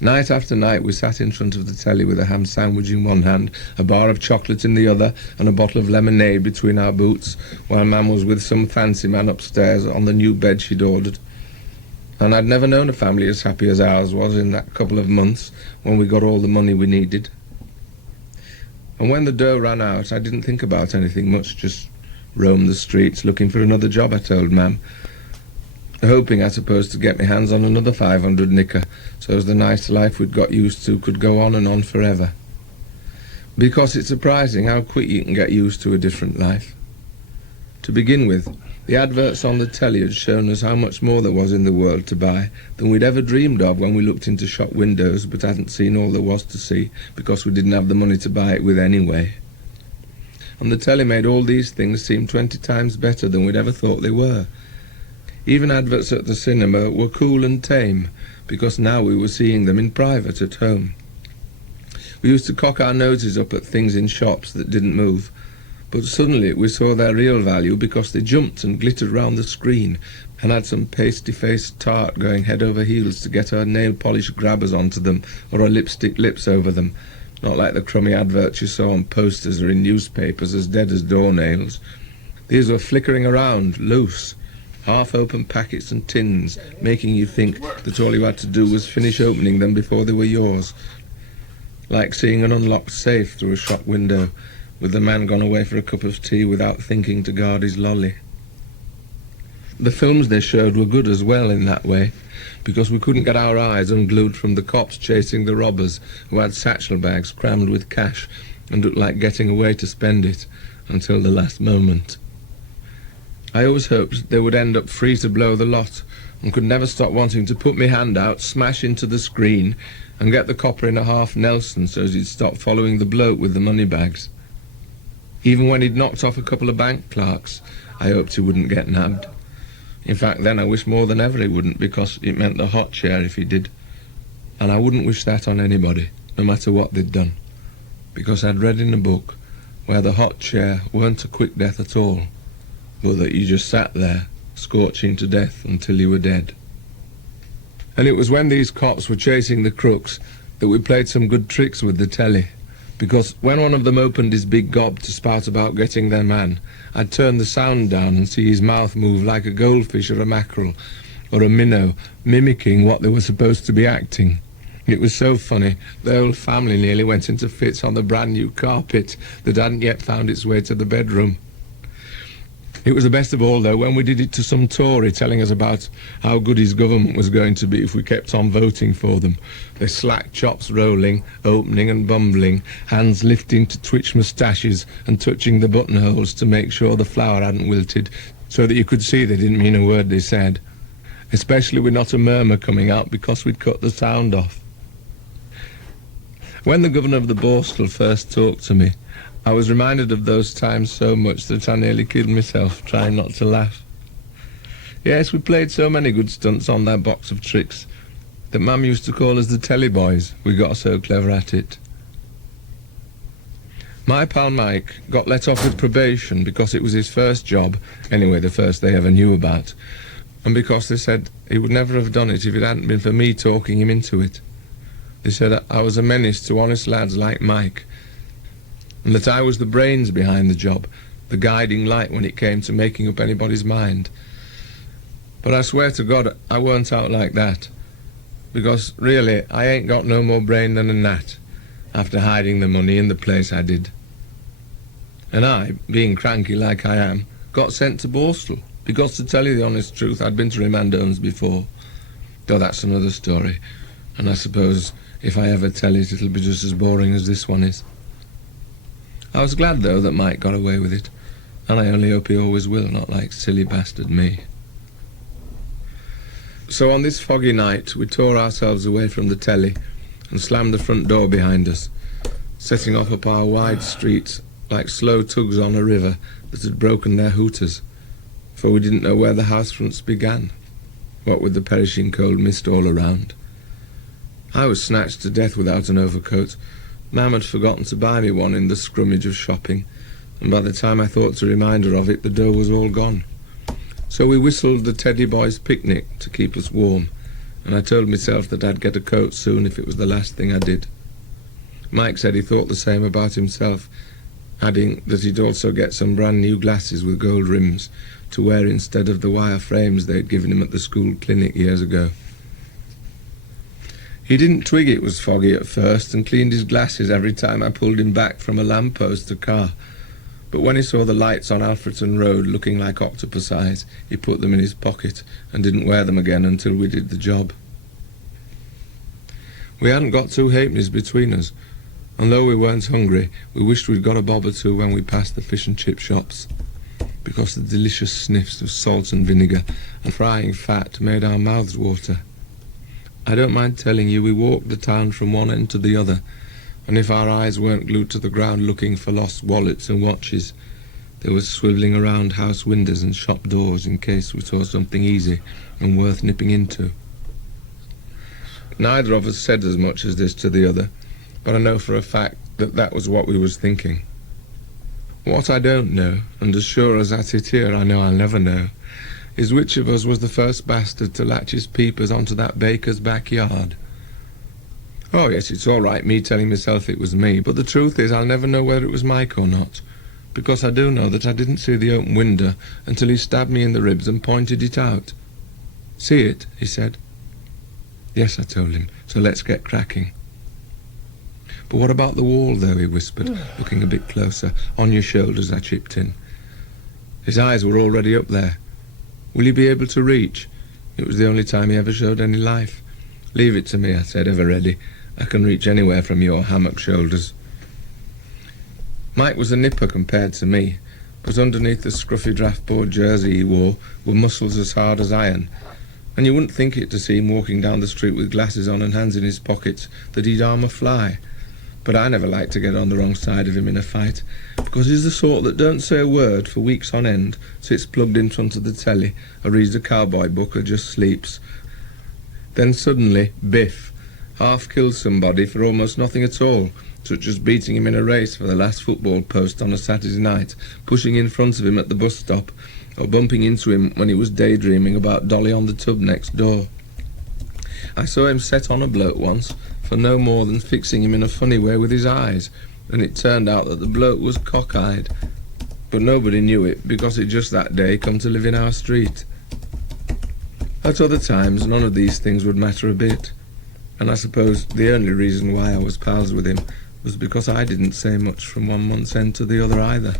Night after night we sat in front of the telly with a ham sandwich in one hand, a bar of chocolate in the other, and a bottle of lemonade between our boots, while Mam was with some fancy man upstairs on the new bed she'd ordered. And I'd never known a family as happy as ours was in that couple of months when we got all the money we needed. And when the dough ran out, I didn't think about anything much, just roamed the streets looking for another job, I told Mam, hoping, I suppose, to get my hands on another 500 nicker, so as the nice life we'd got used to could go on and on forever. Because it's surprising how quick you can get used to a different life. To begin with, the adverts on the telly had shown us how much more there was in the world to buy than we'd ever dreamed of when we looked into shop windows but hadn't seen all there was to see because we didn't have the money to buy it with anyway. And the telly made all these things seem 20 times better than we'd ever thought they were. Even adverts at the cinema were cool and tame, because now we were seeing them in private at home. We used to cock our noses up at things in shops that didn't move, but suddenly we saw their real value because they jumped and glittered round the screen and had some pasty-faced tart going head over heels to get her nail-polish grabbers onto them or her lipstick lips over them, not like the crummy adverts you saw on posters or in newspapers as dead as doornails. These were flickering around, loose, half-open packets and tins, making you think that all you had to do was finish opening them before they were yours, like seeing an unlocked safe through a shop window, with the man gone away for a cup of tea without thinking to guard his lolly. The films they showed were good as well in that way, because we couldn't get our eyes unglued from the cops chasing the robbers who had satchel bags crammed with cash and looked like getting away to spend it until the last moment. I always hoped they would end up free to blow the lot, and could never stop wanting to put my hand out, smash into the screen, and get the copper in a half Nelson so as he'd stop following the bloke with the money bags. Even when he'd knocked off a couple of bank clerks, I hoped he wouldn't get nabbed. In fact, then I wished more than ever he wouldn't, because it meant the hot chair if he did. And I wouldn't wish that on anybody, no matter what they'd done, because I'd read in a book where the hot chair weren't a quick death at all, but that you just sat there, scorching to death until you were dead. And it was when these cops were chasing the crooks that we played some good tricks with the telly, because when one of them opened his big gob to spout about getting their man, I'd turn the sound down and see his mouth move like a goldfish or a mackerel or a minnow, mimicking what they were supposed to be acting. It was so funny, the whole family nearly went into fits on the brand new carpet that hadn't yet found its way to the bedroom. It was the best of all, though, when we did it to some Tory telling us about how good his government was going to be if we kept on voting for them. Their slack chops rolling, opening and bumbling, hands lifting to twitch moustaches and touching the buttonholes to make sure the flour hadn't wilted, so that you could see they didn't mean a word they said. Especially with not a murmur coming out because we'd cut the sound off. When the governor of the Borstal first talked to me, I was reminded of those times so much that I nearly killed myself trying not to laugh. Yes, we played so many good stunts on that box of tricks that Mum used to call us the telly boys. We got so clever at it. My pal Mike got let off with probation because it was his first job, anyway the first they ever knew about, and because they said he would never have done it if it hadn't been for me talking him into it. They said I was a menace to honest lads like Mike, and that I was the brains behind the job, the guiding light when it came to making up anybody's mind. But I swear to God I weren't out like that, because really I ain't got no more brain than a gnat after hiding the money in the place I did. And I, being cranky like I am, got sent to Borstal, because to tell you the honest truth, I'd been to remand homes before. Though that's another story, and I suppose if I ever tell it, it'll be just as boring as this one is. I was glad, though, that Mike got away with it, and I only hope he always will, not like silly bastard me. So on this foggy night, we tore ourselves away from the telly and slammed the front door behind us, setting off up our wide streets like slow tugs on a river that had broken their hooters, for we didn't know where the house fronts began, what with the perishing cold mist all around. I was snatched to death without an overcoat. Mam had forgotten to buy me one in the scrummage of shopping, and by the time I thought to remind her of it, the dough was all gone. So we whistled the Teddy Boys' Picnic to keep us warm, and I told myself that I'd get a coat soon if it was the last thing I did. Mike said he thought the same about himself, adding that he'd also get some brand new glasses with gold rims to wear instead of the wire frames they'd given him at the school clinic years ago. He didn't twig it was foggy at first and cleaned his glasses every time I pulled him back from a lamppost or car, but when he saw the lights on Alfreton Road looking like octopus eyes, he put them in his pocket and didn't wear them again until we did the job. We hadn't got two halfpennies between us, and though we weren't hungry, we wished we'd got a bob or two when we passed the fish and chip shops, because the delicious sniffs of salt and vinegar and frying fat made our mouths water. I don't mind telling you, we walked the town from one end to the other, and if our eyes weren't glued to the ground looking for lost wallets and watches, they were swivelling around house windows and shop doors in case we saw something easy and worth nipping into. Neither of us said as much as this to the other, but I know for a fact that that was what we was thinking. What I don't know, and as sure as I sit here I know I'll never know, is which of us was the first bastard to latch his peepers onto that baker's backyard. Oh yes, it's all right me telling myself it was me, but the truth is I'll never know whether it was Mike or not, because I do know that I didn't see the open window until he stabbed me in the ribs and pointed it out. "See it?" he said. "Yes," I told him, "so let's get cracking." "But what about the wall, though?" he whispered, looking a bit closer. "On your shoulders," I chipped in. His eyes were already up there. "Will you be able to reach?" It was the only time he ever showed any life. "Leave it to me," I said, ever ready. "I can reach anywhere from your hammock shoulders." Mike was a nipper compared to me, but underneath the scruffy draftboard jersey he wore were muscles as hard as iron, and you wouldn't think it to see him walking down the street with glasses on and hands in his pockets that he'd harm a fly. But I never like to get on the wrong side of him in a fight, because he's the sort that don't say a word for weeks on end, sits plugged in front of the telly, or reads a cowboy book, or just sleeps. Then suddenly, biff, half kills somebody for almost nothing at all, such as beating him in a race for the last football post on a Saturday night, pushing in front of him at the bus stop, or bumping into him when he was daydreaming about Dolly on the tub next door. I saw him set on a bloke once for no more than fixing him in a funny way with his eyes, and it turned out that the bloke was cock-eyed, but nobody knew it because he'd just that day come to live in our street. At other times none of these things would matter a bit, and I suppose the only reason why I was pals with him was because I didn't say much from one month's end to the other either.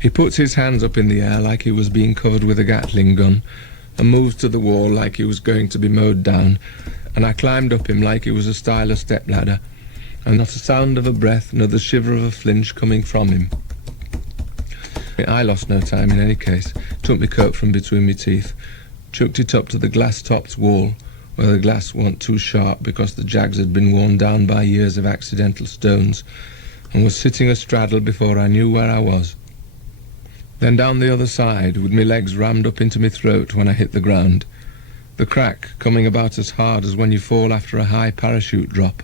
He puts his hands up in the air like he was being covered with a Gatling gun, and moves to the wall like he was going to be mowed down, and I climbed up him like he was a styler stepladder, and not a sound of a breath nor the shiver of a flinch coming from him. I lost no time in any case, took my coat from between my teeth, chucked it up to the glass-topped wall, where the glass wasn't too sharp because the jags had been worn down by years of accidental stones, and was sitting astraddle before I knew where I was. Then down the other side, with my legs rammed up into my throat when I hit the ground, the crack coming about as hard as when you fall after a high parachute drop,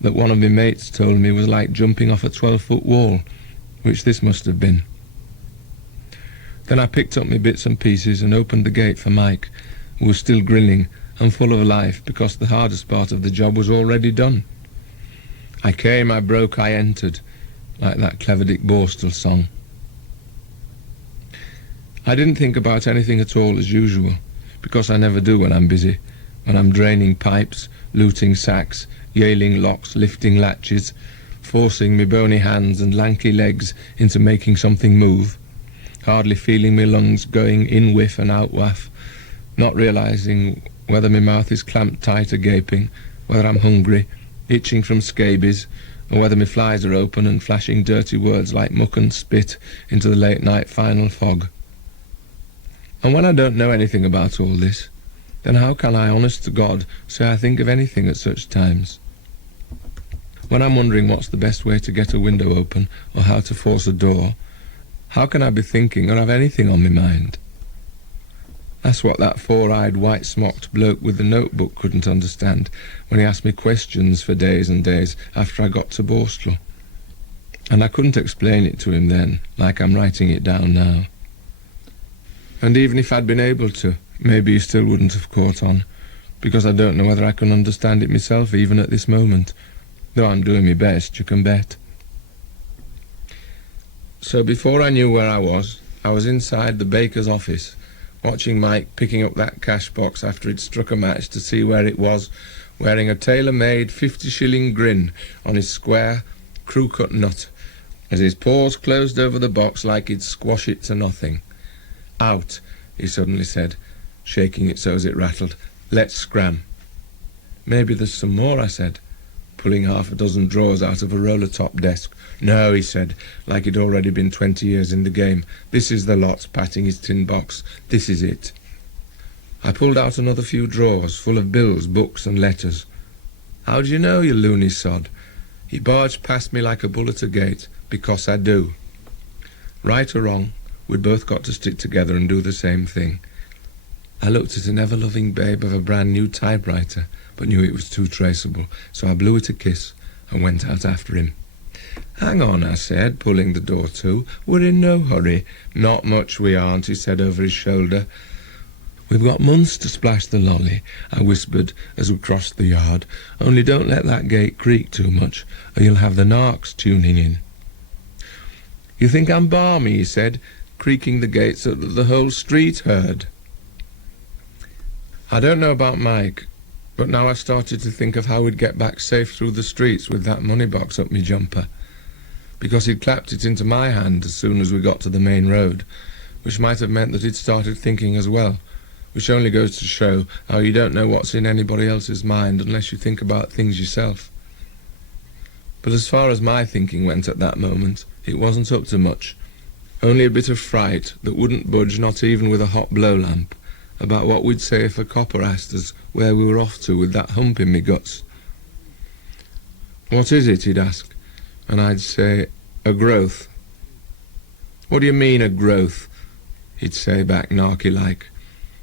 that one of my mates told me was like jumping off a 12-foot wall, which this must have been. Then I picked up my bits and pieces and opened the gate for Mike, who was still grinning and full of life because the hardest part of the job was already done. I came, I broke, I entered, like that clever Dick Borstal song. I didn't think about anything at all as usual, because I never do when I'm busy, when I'm draining pipes, looting sacks, yailing locks, lifting latches, forcing me bony hands and lanky legs into making something move, hardly feeling me lungs going in whiff and out waff, not realising whether my mouth is clamped tight or gaping, whether I'm hungry, itching from scabies, or whether my flies are open and flashing dirty words like muck and spit into the late-night final fog. And when I don't know anything about all this, then how can I, honest to God, say I think of anything at such times? When I'm wondering what's the best way to get a window open or how to force a door, how can I be thinking or have anything on my mind? That's what that four-eyed, white-smocked bloke with the notebook couldn't understand when he asked me questions for days and days after I got to Borstal. And I couldn't explain it to him then, like I'm writing it down now. And even if I'd been able to, Maybe he still wouldn't have caught on, because I don't know whether I can understand it myself even at this moment, though I'm doing my best, you can bet. So before I knew where I was inside the baker's office, watching Mike picking up that cash box after he'd struck a match to see where it was, wearing a tailor-made 50-shilling grin on his square, crew-cut nut, as his paws closed over the box like he'd squash it to nothing. "Out," he suddenly said, shaking it so as it rattled. "Let's scram." "Maybe there's some more," I said, pulling half a dozen drawers out of a roller-top desk. "No," he said, like he'd already been 20 years in the game. "This is the lot," patting his tin box. "This is it." I pulled out another few drawers, full of bills, books and letters. "How do you know, you loony sod?" He barged past me like a bull at a gate. "Because I do." Right or wrong, we'd both got to stick together and do the same thing. I looked at an ever-loving babe of a brand-new typewriter, but knew it was too traceable, so I blew it a kiss and went out after him. "Hang on," I said, pulling the door to. "We're in no hurry." "Not much we aren't," he said over his shoulder. "We've got months to splash the lolly," I whispered as we crossed the yard. "Only don't let that gate creak too much, or you'll have the narcs tuning in." "You think I'm balmy," he said, creaking the gate so that the whole street heard. I don't know about Mike, but now I started to think of how we'd get back safe through the streets with that money box up me jumper, because he'd clapped it into my hand as soon as we got to the main road, which might have meant that he'd started thinking as well, which only goes to show how you don't know what's in anybody else's mind unless you think about things yourself. But as far as my thinking went at that moment, it wasn't up to much, only a bit of fright that wouldn't budge not even with a hot blow lamp, about what we'd say if a copper asked us where we were off to with that hump in me guts. "What is it?" he'd ask, and I'd say, "A growth." "What do you mean, a growth?" he'd say back narky-like.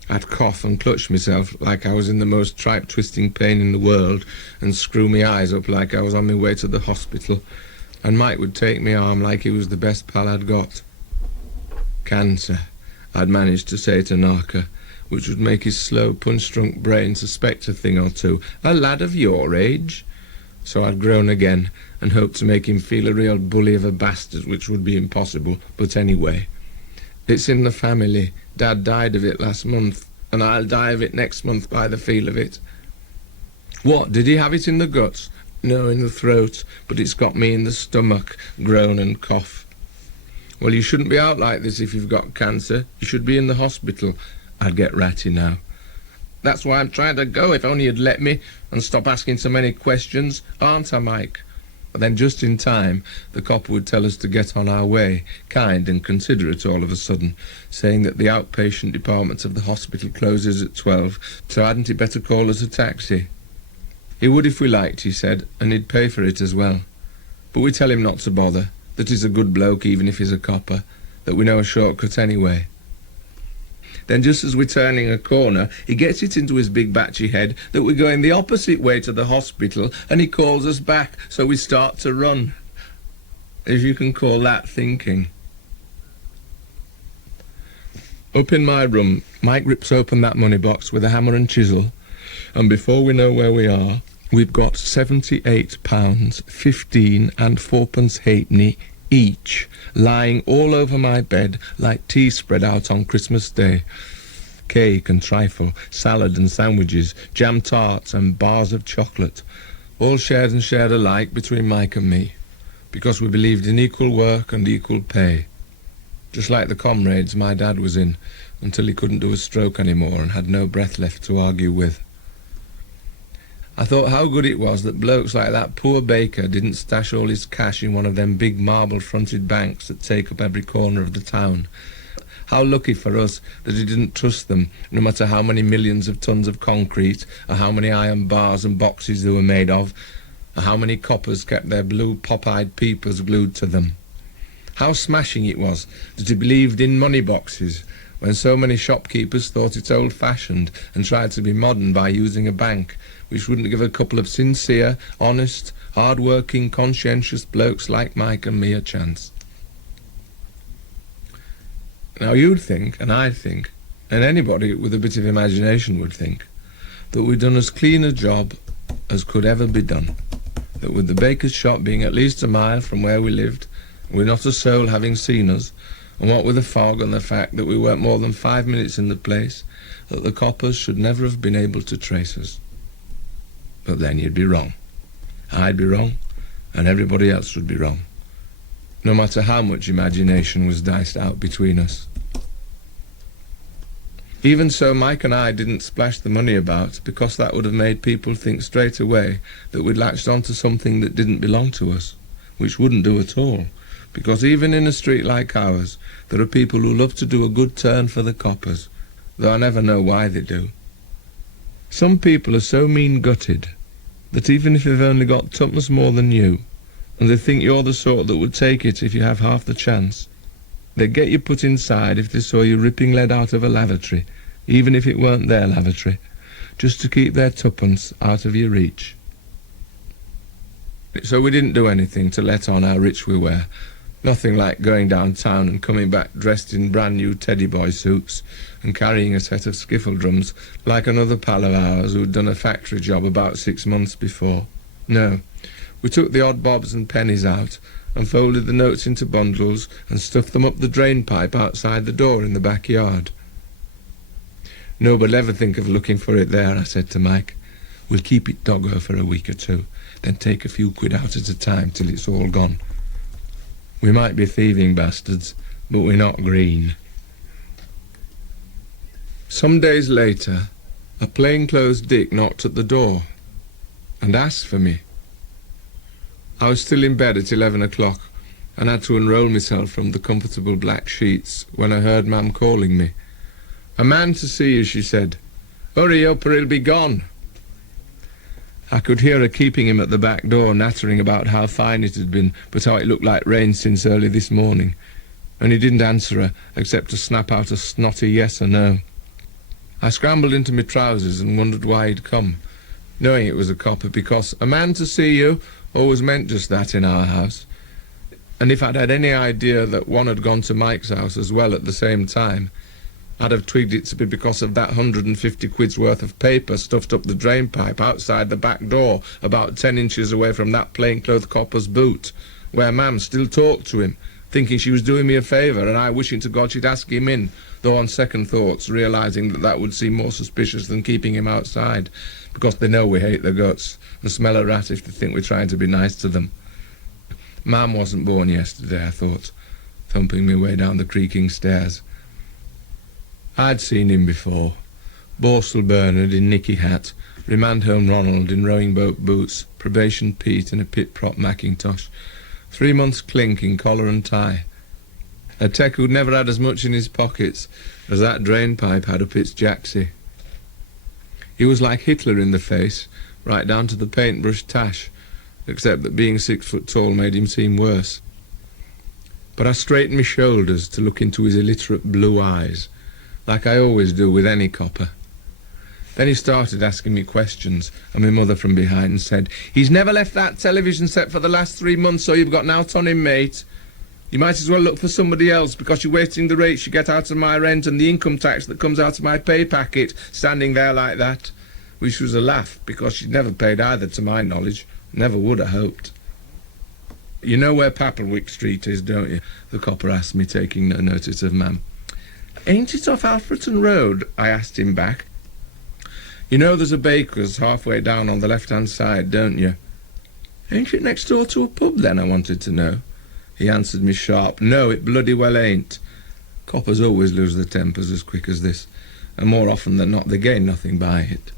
I'd cough and clutch myself like I was in the most tripe-twisting pain in the world, and screw me eyes up like I was on my way to the hospital, and Mike would take me arm like he was the best pal I'd got. "Cancer," I'd managed to say to Narka, which would make his slow, punch-drunk brain suspect a thing or two. "A lad of your age?" So I'd groan again, and hoped to make him feel a real bully of a bastard, which would be impossible, but anyway. "It's in the family. Dad died of it last month, and I'll die of it next month by the feel of it." "What, did he have it in the guts?" "No, in the throat, but it's got me in the stomach," groan and cough. "Well, you shouldn't be out like this if you've got cancer. You should be in the hospital." I'd get ratty now. "That's why I'm trying to go, if only you'd let me, and stop asking so many questions, aren't I, Mike?" But then just in time, the copper would tell us to get on our way, kind and considerate all of a sudden, saying that the outpatient department of the hospital closes at 12, so hadn't he better call us a taxi? He would if we liked, he said, and he'd pay for it as well. But we tell him not to bother, that he's a good bloke even if he's a copper, that we know a shortcut anyway. Then just as we're turning a corner, he gets it into his big batchy head that we're going the opposite way to the hospital, and he calls us back, so we start to run. If you can call that thinking. Up in my room, Mike rips open that money box with a hammer and chisel, and before we know where we are, we've got £78, 15 and fourpence halfpenny each, lying all over my bed like tea spread out on Christmas Day. Cake and trifle, salad and sandwiches, jam tarts and bars of chocolate, all shared and shared alike between Mike and me, because we believed in equal work and equal pay, just like the comrades my dad was in, until he couldn't do a stroke anymore and had no breath left to argue with. I thought how good it was that blokes like that poor baker didn't stash all his cash in one of them big marble-fronted banks that take up every corner of the town. How lucky for us that he didn't trust them, no matter how many millions of tons of concrete, or how many iron bars and boxes they were made of, or how many coppers kept their blue pop-eyed peepers glued to them. How smashing it was that he believed in money boxes, when so many shopkeepers thought it old-fashioned and tried to be modern by using a bank, which wouldn't give a couple of sincere, honest, hard-working, conscientious blokes like Mike and me a chance. Now you'd think, and I'd think, And anybody with a bit of imagination would think that we'd done as clean a job as could ever be done. That with the baker's shop being at least a mile from where we lived, with not a soul having seen us, and what with the fog and the fact that we weren't more than 5 minutes in the place, that the coppers should never have been able to trace us. But then you'd be wrong. I'd be wrong, and everybody else would be wrong, no matter how much imagination was diced out between us. Even so, Mike and I didn't splash the money about, because that would have made people think straight away that we'd latched onto something that didn't belong to us, which wouldn't do at all, because even in a street like ours, there are people who love to do a good turn for the coppers, though I never know why they do. Some people are so mean-gutted that even if they've only got twopence more than you, and they think you're the sort that would take it if you have half the chance, they'd get you put inside if they saw you ripping lead out of a lavatory, even if it weren't their lavatory, just to keep their twopence out of your reach. So we didn't do anything to let on how rich we were. Nothing like going downtown and coming back dressed in brand new teddy boy suits and carrying a set of skiffle drums like another pal of ours who'd done a factory job about 6 months before. No, we took the odd bobs and pennies out and folded the notes into bundles and stuffed them up the drain pipe outside the door in the backyard. Nobody'll ever think of looking for it there, I said to Mike. We'll keep it doggo for a week or two, then take a few quid out at a time till it's all gone. We might be thieving bastards, but we're not green. Some days later, a plainclothes Dick knocked at the door and asked for me. I was still in bed at 11 o'clock and had to unroll myself from the comfortable black sheets when I heard Mam calling me. "A man to see you," she said. "Hurry up or he'll be gone." I could hear her keeping him at the back door, nattering about how fine it had been, but how it looked like rain since early this morning, and he didn't answer her, except to snap out a snotty yes or no. I scrambled into my trousers and wondered why he'd come, knowing it was a copper, because a man to see you always meant just that in our house, and if I'd had any idea that one had gone to Mike's house as well at the same time, I'd have twigged it to be because of that 150 quid's worth of paper stuffed up the drain pipe outside the back door, about 10 inches away from that plainclothes copper's boot, where Mam still talked to him, thinking she was doing me a favour, and I wishing to God she'd ask him in, though on second thoughts realising that that would seem more suspicious than keeping him outside, because they know we hate their guts and smell a rat if they think we're trying to be nice to them. Mam wasn't born yesterday, I thought, thumping my way down the creaking stairs. I'd seen him before. Borstal Bernard in Nicky hat, Remand Home Ronald in rowing boat boots, Probation Pete in a pit-prop Mackintosh, 3 months clink in collar and tie. A tech who'd never had as much in his pockets as that drain pipe had up its jacksie. He was like Hitler in the face, right down to the paintbrush tash, except that being 6 foot tall made him seem worse. But I straightened my shoulders to look into his illiterate blue eyes, like I always do with any copper. Then he started asking me questions, and my mother from behind said, "He's never left that television set for the last 3 months, so you've got an out on him, mate. You might as well look for somebody else, because you're wasting the rates you get out of my rent and the income tax that comes out of my pay packet, standing there like that." Which was a laugh, because she'd never paid either, to my knowledge. Never would, I hoped. "You know where Papelwick Street is, don't you?" the copper asked me, taking no notice of Mam. "Ain't it off Alfreton Road?" I asked him back. "You know there's a baker's halfway down on the left-hand side, don't you?" "Ain't it next door to a pub, then?" I wanted to know. He answered me sharp, "No, it bloody well ain't." Coppers always lose their tempers as quick as this, and more often than not they gain nothing by it.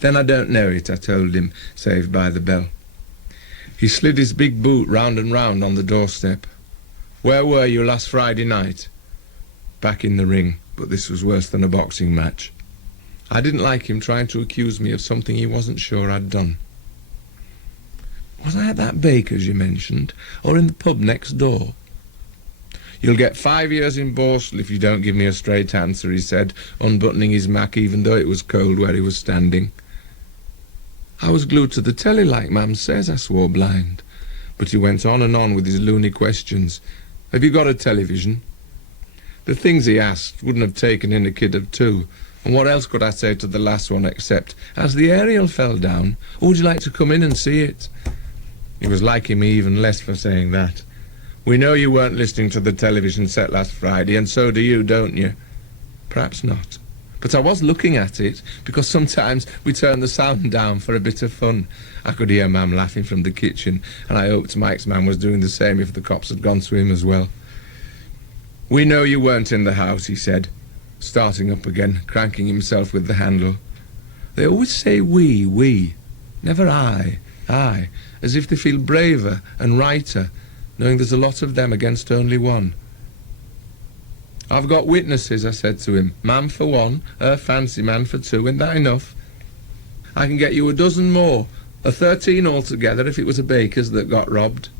"Then I don't know it," I told him, saved by the bell. He slid his big boot round and round on the doorstep. "Where were you last Friday night?" Back in the ring, but this was worse than a boxing match. I didn't like him trying to accuse me of something he wasn't sure I'd done. "Was I at that baker's you mentioned, or in the pub next door?" "You'll get 5 years in Borstal if you don't give me a straight answer," he said, unbuttoning his mac even though it was cold where he was standing. I was glued to the telly like Mam says, I swore blind, but he went on and on with his loony questions. "Have you got a television?" The things he asked wouldn't have taken in a kid of 2. And what else could I say to the last one except, "As the aerial fell down, would you like to come in and see it?" He was liking me even less for saying that. "We know you weren't listening to the television set last Friday, and so do you, don't you?" Perhaps not. But I was looking at it, because sometimes we turn the sound down for a bit of fun. I could hear Mam laughing from the kitchen, and I hoped Mike's man was doing the same if the cops had gone to him as well. "We know you weren't in the house," he said, starting up again, cranking himself with the handle. "They always say we, never I, as if they feel braver and righter, knowing there's a lot of them against only one." "I've got witnesses," I said to him. "Man for 1, her fancy man for 2, isn't that enough? I can get you a dozen more, 13 altogether if it was a baker's that got robbed."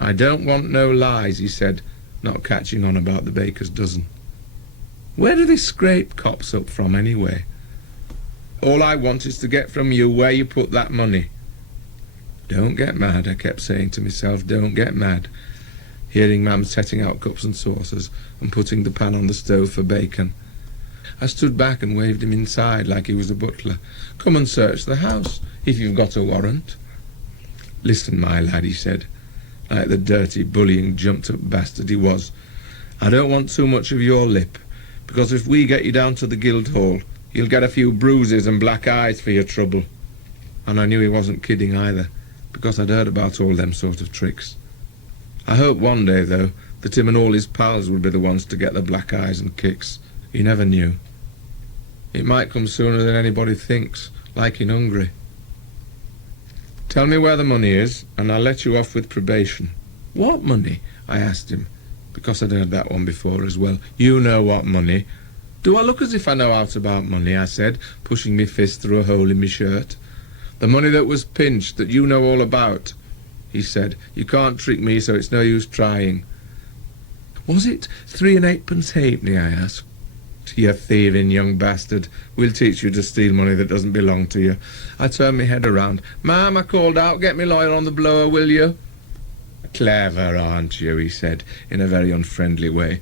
"I don't want no lies," he said, not catching on about the baker's dozen. "Where do they scrape cops up from anyway?" "All I want is to get from you where you put that money." "Don't get mad," I kept saying to myself, "don't get mad," hearing Mam setting out cups and saucers and putting the pan on the stove for bacon. I stood back and waved him inside like he was a butler. "Come and search the house, if you've got a warrant." "Listen, my lad," he said, like the dirty, bullying, jumped-up bastard he was. "I don't want too much of your lip, because if we get you down to the Guildhall, you'll get a few bruises and black eyes for your trouble." And I knew he wasn't kidding either, because I'd heard about all them sort of tricks. I hoped one day, though, that him and all his pals would be the ones to get the black eyes and kicks. You never knew. It might come sooner than anybody thinks, like in Hungary. "Tell me where the money is, and I'll let you off with probation." "What money?" I asked him, because I'd heard that one before as well. "You know what money." "Do I look as if I know aught about money?" I said, pushing me fist through a hole in my shirt. "The money that was pinched, that you know all about," he said. "You can't trick me, so it's no use trying." "Was it 3 and 8pence halfpenny?" I asked. "You thieving young bastard. We'll teach you to steal money that doesn't belong to you." I turned my head around. "Ma'am," I called out, "get me lawyer on the blower, will you?" "Clever, aren't you?" he said, in a very unfriendly way.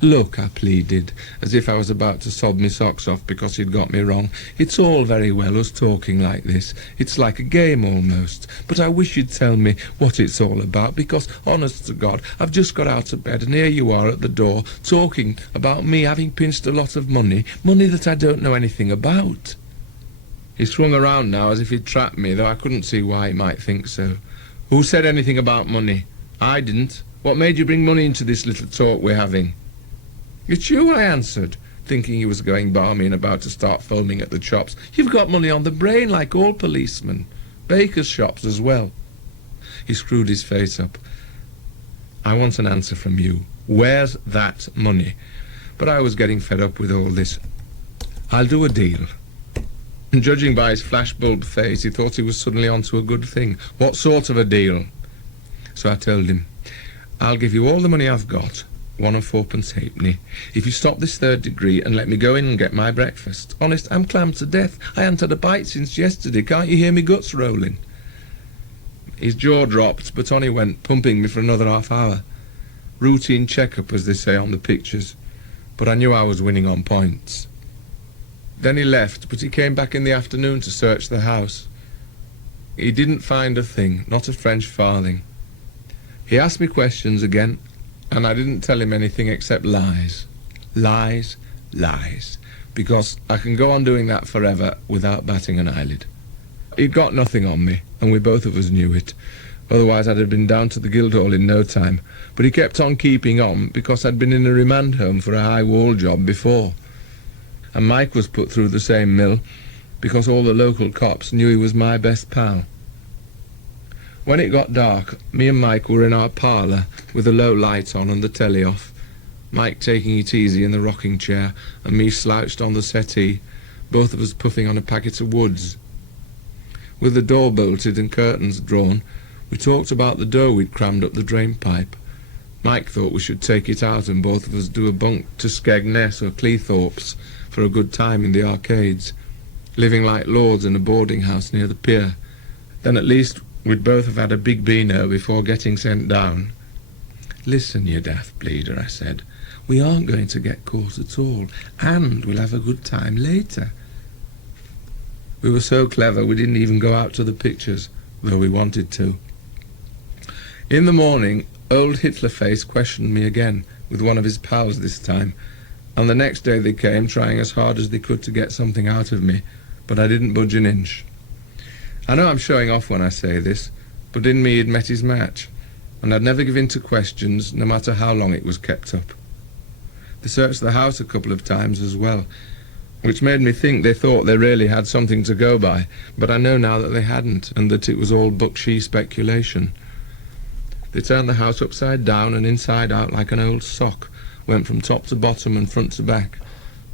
"Look," I pleaded, as if I was about to sob me socks off because he'd got me wrong. "It's all very well us talking like this. It's like a game almost. But I wish you'd tell me what it's all about, because, honest to God, I've just got out of bed and here you are at the door talking about me having pinched a lot of money that I don't know anything about." He swung around now as if he'd trapped me, though I couldn't see why he might think so. "Who said anything about money?" "I didn't. What made you bring money into this little talk we're having?" "It's you," I answered, thinking he was going balmy and about to start foaming at the chops. "You've got money on the brain, like all policemen. Bakers' shops as well." He screwed his face up. "I want an answer from you. Where's that money?" But I was getting fed up with all this. "I'll do a deal." And judging by his flashbulb face, he thought he was suddenly onto a good thing. "What sort of a deal?" So I told him, "I'll give you all the money I've got, 1 and 4pence halfpenny, if you stop this 3rd degree and let me go in and get my breakfast. Honest, I'm clammed to death. I haven't had a bite since yesterday. Can't you hear me guts rolling?" His jaw dropped, but on he went, pumping me for another half-hour. Routine check-up, as they say on the pictures. But I knew I was winning on points. Then he left, but he came back in the afternoon to search the house. He didn't find a thing, not a French farthing. He asked me questions again, and I didn't tell him anything except lies. Lies, lies. Because I can go on doing that forever without batting an eyelid. He'd got nothing on me, and we both of us knew it. Otherwise I'd have been down to the Guildhall in no time. But he kept on keeping on, because I'd been in a remand home for a high wall job before. And Mike was put through the same mill, because all the local cops knew he was my best pal. When it got dark, me and Mike were in our parlour, with the low light on and the telly off. Mike taking it easy in the rocking chair, and me slouched on the settee, both of us puffing on a packet of woods. With the door bolted and curtains drawn, we talked about the dough we'd crammed up the drain pipe. Mike thought we should take it out and both of us do a bunk to Skegness or Cleethorpes for a good time in the arcades, living like lords in a boarding house near the pier. Then at least we'd both have had a big beano before getting sent down. "Listen, you daft bleeder," I said. We aren't going to get caught at all, and we'll have a good time later. We were so clever we didn't even go out to the pictures, though we wanted to. In the morning, old Hitlerface questioned me again, with one of his pals this time, and the next day they came, trying as hard as they could to get something out of me, but I didn't budge an inch. I know I'm showing off when I say this, but in me he'd met his match, and I'd never give in to questions, no matter how long it was kept up. They searched the house a couple of times as well, which made me think they thought they really had something to go by, but I know now that they hadn't, and that it was all Bookshee speculation. They turned the house upside down and inside out like an old sock, went from top to bottom and front to back,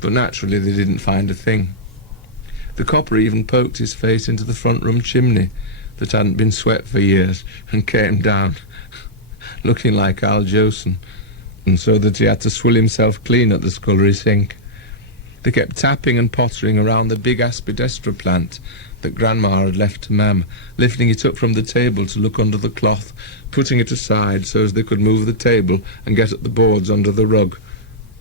but naturally they didn't find a thing. The copper even poked his face into the front room chimney that hadn't been swept for years, and came down, looking like Al Jolson, and so that he had to swill himself clean at the scullery sink. They kept tapping and pottering around the big aspidestra plant that Grandma had left to Mam, lifting it up from the table to look under the cloth, putting it aside so as they could move the table and get at the boards under the rug.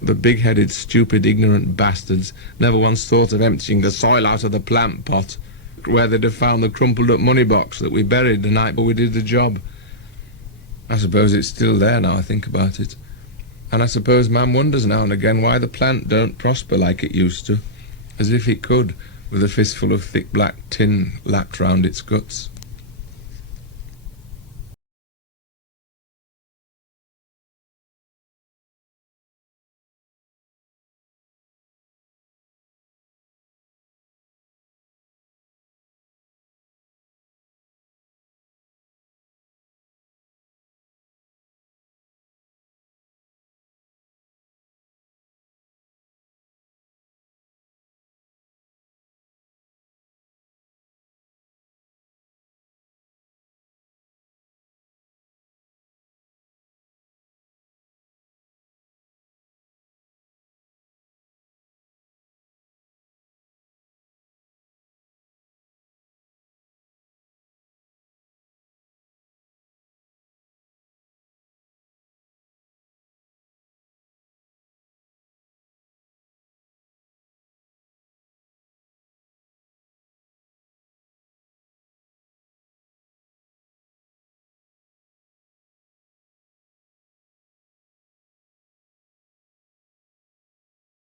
The big-headed, stupid, ignorant bastards never once thought of emptying the soil out of the plant pot, where they'd have found the crumpled-up money box that we buried the night before we did the job. I suppose it's still there now I think about it. And I suppose Mam wonders now and again why the plant don't prosper like it used to, as if it could, with a fistful of thick black tin lapped round its guts.